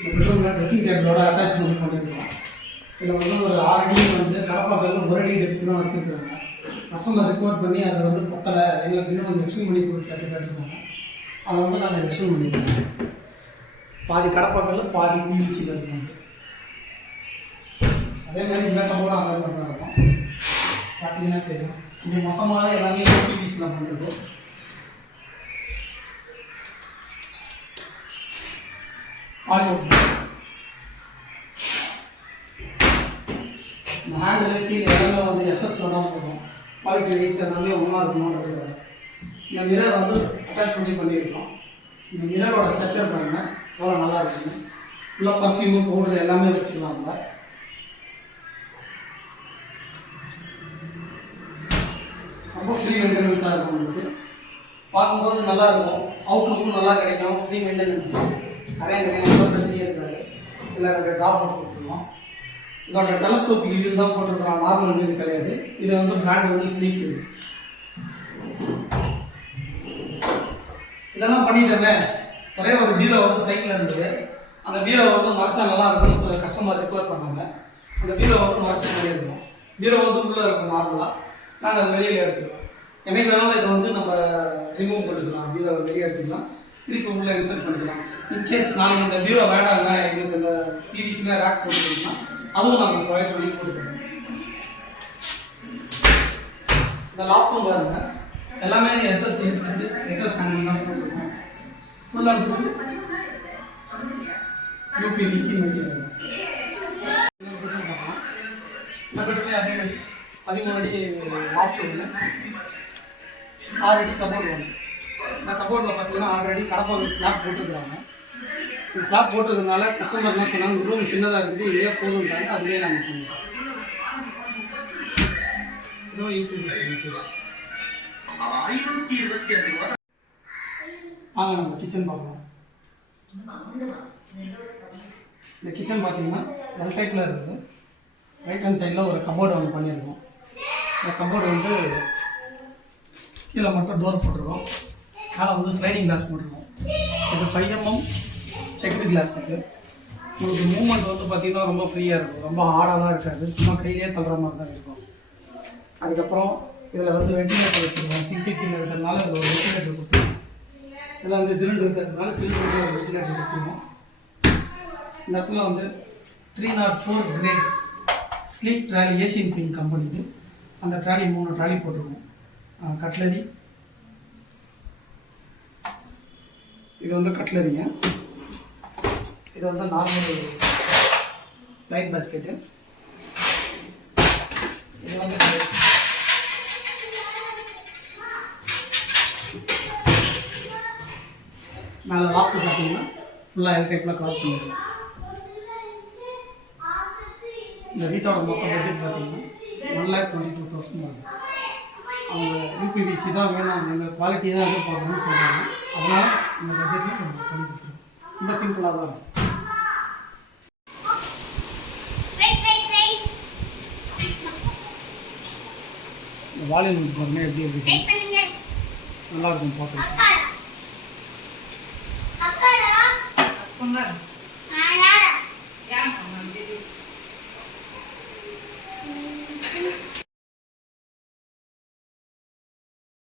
இந்த பெட்ரூமில் dressing டேபிளோட attachment பண்ணியிருக்கோம். இதில் வந்து ஒரு 6 அடி வந்து கடப்பாக்கல்ல 1 அடி டெப்த்து தான் வச்சுருக்காங்க. கஸ்டமர் ரிப்போர்ட் பண்ணி அதை வந்து பத்தலை, எங்களுக்கு இன்னும் கொஞ்சம் எக்ஸ்டெண்ட் பண்ணி கேட்டுருக்காங்க. அதை வந்து நாங்கள் எக்ஸ்டெண்ட் பண்ணியிருக்கோம். பாதி கடப்பாக்கல்ல பாதி பிவிசியில் இருக்கும். அதே மாதிரி மேக்கப்போட அங்கே பண்ணுறோம். பார்த்தீங்கன்னா தெரியும், இது மொத்தமாகவே எல்லாமே பிவிசியில் பண்ணுறது. இந்த ஹேண்டில் கீழே எல்லாமே வந்து எஸ்எஸ்ல தான் போகும். குவாலிட்டி வைஸ் எல்லாமே ஒன்றா இருக்கணும்ன்றது. இந்த மிரர் வந்து அட்டாச் பண்ணியிருக்கோம். இந்த மிரரோட ஸ்ட்ரக்சர் பாருங்கள் எவ்வளோ நல்லா இருக்குங்க. ஃபுல்லாக பர்ஃப்யூமு பவுடர் எல்லாமே வச்சுக்கலாம். அதில் ரொம்ப ஃப்ரீ மெயின்டெனன்ஸாக இருக்கும். உங்களுக்கு பார்க்கும்போது நல்லாயிருக்கும், அவுட்லுக்கும் நல்லா கிடைக்கும். ஃப்ரீ மெயின்டெனன்ஸ் நிறைய பிரச்சனையே இருக்காது. இதில் 2 ட்ராப் போட்டு கொடுத்துருவோம். இதோட டெலஸ்கோபிக் வீல் தான் போட்டிருக்கிறோம், நார்மல் வீல் கிடையாது. இதை வந்து பிராண்ட் வந்து ஸ்லீக். இதெல்லாம் பண்ணிட்டோமே. ஒரே ஒரு பீரோ வந்து சைக்கிள் இருந்தது. அந்த பீரோ வந்து மறைச்சா நல்லா இருக்கும்னு சொல்லி கஸ்டமர் ரிக்வயர் பண்ணாங்க. அந்த பீரோ வந்து மறைச்சி பண்ணியிருக்கோம். பீரோ வந்து உள்ளே இருக்கும் நார்மலாக, நாங்கள் அது வெளியில் எடுத்துக்கிறோம். என்னைக்கு வேணாலும் இதை வந்து நம்ம ரிமூவ் பண்ணிக்கலாம். பீரோ வெளியே எடுத்துக்கலாம், திருப்பி உள்ளே இன்சர்ட் பண்ணிக்கலாம். இன்கேஸ் நாளைக்கு இந்த பீரோ வேண்டாங்க, எங்களுக்கு இந்த பிவிசியில் ரேக் போட்டுக்கிட்டோம்னா அதுவும் நாங்கள் ப்ரொவைட் பண்ணி கொடுத்துருவோம். இந்த லாப்டும் பாருங்கள், எல்லாமே எஸ்எஸ் ஹேண்டில் தான் போட்டுருக்கோம். Full and full UPVC material. இந்த பெட்ரூம்லேயே அதே மாதிரி 13 அடி லாஃப்ட் ஒன்று, 6 அடி கபோர்டு ஒன்று. இந்த கபோர்டில் பார்த்தீங்கன்னா 6 அடி கடப்பாக ஸ்லாப் போட்டுருக்குறாங்க. இந்த ஸ்லாப் போட்டதுனால கஸ்டமர்லாம் சொன்னாங்க ரூம் சின்னதாக இருக்குது, இதுவே போதும்ட்டாங்க. அதுவே நாங்கள் பண்ணிடுவோம். இதுவும் யூபிவிசி மெட்டீரியல். வாங்க நம்ம கிச்சன் பார்க்கலாம். இந்த கிச்சன் பார்த்தீங்கன்னா எல் டைப்பில் இருக்குது. ரைட் ஹேண்ட் சைடில் ஒரு கபோர்டு ஒன்று பண்ணியிருக்கோம். இந்த கபோர்டு வந்து கீழே மட்டும் டோர் போட்டிருக்கோம். மேலே வந்து ஸ்லைடிங் கிளாஸ் போட்டிருக்கோம். இது 5 mm செக்குடு கிளாஸ் இருக்குது. உங்களுக்கு மூவ்மெண்ட் வந்து பார்த்திங்கன்னா ரொம்ப ஃப்ரீயாக இருக்கும், ரொம்ப ஆடாலாம் இருக்காது, சும்மா கையிலே தள்ளுற மாதிரி தான் இருக்கும். அதுக்கப்புறம் இதில் வந்து வெண்டிலேட்டர் வச்சுருக்கோம். சிங்க்கு கீழே இருக்கிறதுனால இதில் ஒரு வெண்டிலேட்டர் கொடுத்துருவோம். இதில் வந்து சிலிண்டர் இருக்கிறதுனால சிலிண்டருக்கு ஒரு வெண்டிலேட்டர் கொடுத்துருவோம். இந்த இடத்துல வந்து 304 grade sleek trolley Asian paint கம்பெனிக்கு அந்த ட்ராலி 3 ட்ராலி போட்டிருக்கோம். கட்லரி, இது வந்து கட்லரிங்க. இது வந்து நார்மல் லைட் பாஸ்கெட்டு. இது வந்து மேலே லாப்டாப் பார்த்தீங்கன்னா ஃபுல்லாக எல் டைப்பில் கவர் பண்ணிடுறோம். இந்த வீட்டோட மொத்த பட்ஜெட் பார்த்தீங்கன்னா 1,22,000 ஆகும். அவங்க யூபிவிசி தான் வேணும், எங்கள் குவாலிட்டி தான் எதிர்பார்க்கணும்னு சொல்கிறாங்க. அதனால் இந்த பட்ஜெட்டில் நம்ம பண்ணி கொடுத்துருவோம். ரொம்ப சிம்பிளாக தான் இருக்கும். இந்த வால்யூம் பாருங்கள் எப்படி இருக்கு, நல்லா இருக்கும் பார்க்குறதுக்கு.